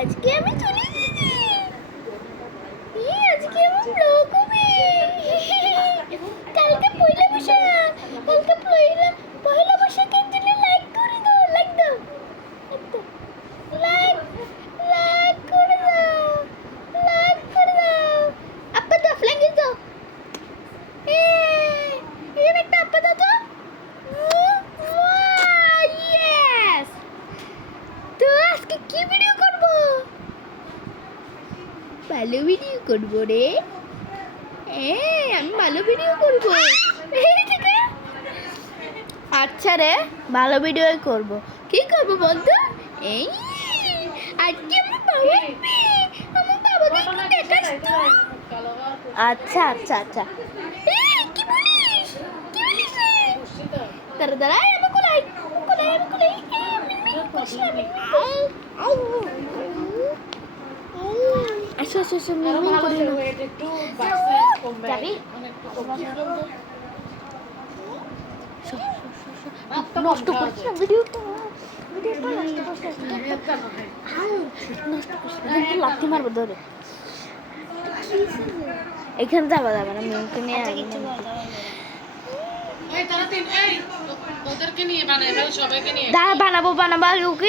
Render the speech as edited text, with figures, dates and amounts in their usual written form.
আজকে আমি চলে এসেছি। আজকে আমার ব্লগ হবে। কালকে পয়লা বৈশাখ। কালকে পয়লা বৈশাখের জন্য লাইক করে দাও, লাইক দাও, লাইক লাইক করে দাও, লাইক করে দাও। আপা দাও, ফ্ল্যাঙ্গিস দাও। এখানে একটা আপা দাও তো। ইয়েস। তো আজকে কি ভিডিও করব? ভালো ভিডিও করব রে। আমি ভালো ভিডিও করব। আচ্ছা রে, ভালো ভিডিওই করব। কি করব বলতো? এই আজকে আমার বাবাকে একটু দেখাস তো। আচ্ছা আচ্ছা আচ্ছা। কি বলিস? কি বলিস রে? দাঁড়া দাঁড়া, আমি কোলাই কোলাই আমি কোলাই। আসো আসো আসো, মিনমিন করি না। যাবি? নষ্ট করছিস না ভিডিওটা। ভিডিওটা নষ্ট করছিস না। নষ্ট করছিস না, কিন্তু লাথি মারবো ধরে। এখানে যাবা যাবে না, মেয়েকে নিয়ে কিছু বানাবো বানাবো ওকে।